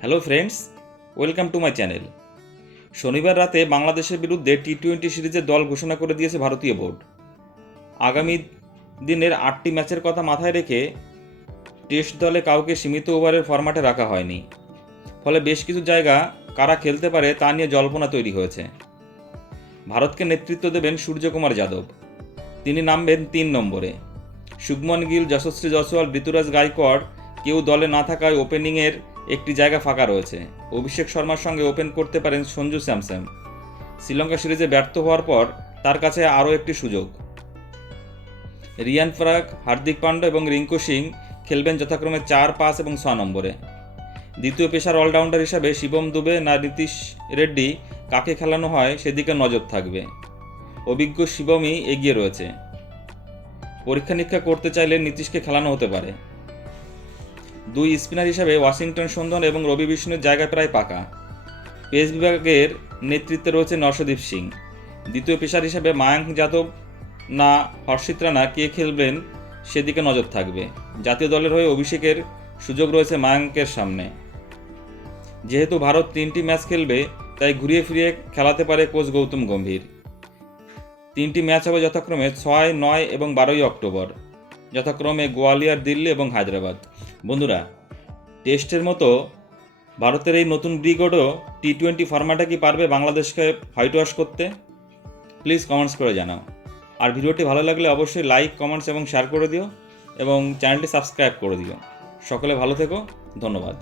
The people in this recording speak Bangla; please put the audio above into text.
Hello friends welcome to my channel শনিবার রাতে বাংলাদেশের বিরুদ্ধে টি টোয়েন্টি সিরিজের দল ঘোষণা করে দিয়েছে ভারতীয় বোর্ড। আগামী দিনের আটটি ম্যাচের কথা মাথায় রেখে টেস্ট দলে কাউকে সীমিত ওভারের ফরম্যাটে রাখা হয়নি। ফলে বেশ কিছু জায়গা কারা খেলতে পারে তা নিয়ে জল্পনা তৈরি হয়েছে। ভারতকে নেতৃত্ব দেবেন সূর্যকুমার যাদব। তিনি নামবেন তিন নম্বরে। শুভমন গিল, যশস্বী জয়সওয়াল, ঋতুরাজ গাইকোয়াড় কেউ দলে না থাকায় ওপেনিংয়ের একটি জায়গা ফাঁকা রয়েছে। অভিষেক শর্মার সঙ্গে ওপেন করতে পারেন সঞ্জু স্যামসন। শ্রীলঙ্কা সিরিজে ব্যর্থ হওয়ার পর তার কাছে আরও একটি সুযোগ। রিয়ান ফরাক হার্দিক পান্ডা এবং রিঙ্কু সিং খেলবেন যথাক্রমে চার, পাঁচ এবং ছ নম্বরে। দ্বিতীয় পেশার অলরাউন্ডার হিসাবে শিবম দুবে না নীতিশ রেড্ডি কাকে খেলানো হয় সেদিকে নজর থাকবে। অভিজ্ঞ শিবমই এগিয়ে রয়েছে। পরীক্ষা নিরীক্ষা করতে চাইলে নীতিশকে খেলানো হতে পারে। দুই স্পিনার হিসেবে ওয়াশিংটন, সুন্দর এবং রবি বিষ্ণুর জায়গা প্রায় পাকা। পেস বিভাগের নেতৃত্বে রয়েছে নর্ষদীপ সিং। দ্বিতীয় পেশার হিসাবে মায়াঙ্ক যাদব না হর্ষিত রানা কে খেলবেন সেদিকে নজর থাকবে। জাতীয় দলের হয়ে অভিষেকের সুযোগ রয়েছে মায়াঙ্কের সামনে। যেহেতু ভারত তিনটি ম্যাচ খেলবে, তাই ঘুরিয়ে ফিরিয়ে খেলাতে পারে কোচ গৌতম গম্ভীর। তিনটি ম্যাচ হবে যথাক্রমে ছয়, নয় এবং বারোই অক্টোবর। যথাক্রমে গোয়ালিয়ার, দিল্লি এবং হায়দ্রাবাদ। বন্ধুরা টেস্টের মতো ভারতের এই নতুন ব্রিগেডও টি টোয়েন্টি ফার্মাটা কি পারবে বাংলাদেশকে হোয়াইট ওয়াশ করতে? প্লিজ কমেন্টস করে জানাও। আর ভিডিওটি ভালো লাগলে অবশ্যই লাইক কমেন্টস এবং শেয়ার করে দিও এবং চ্যানেলটি সাবস্ক্রাইব করে দিও। সকলে ভালো থেকো, ধন্যবাদ।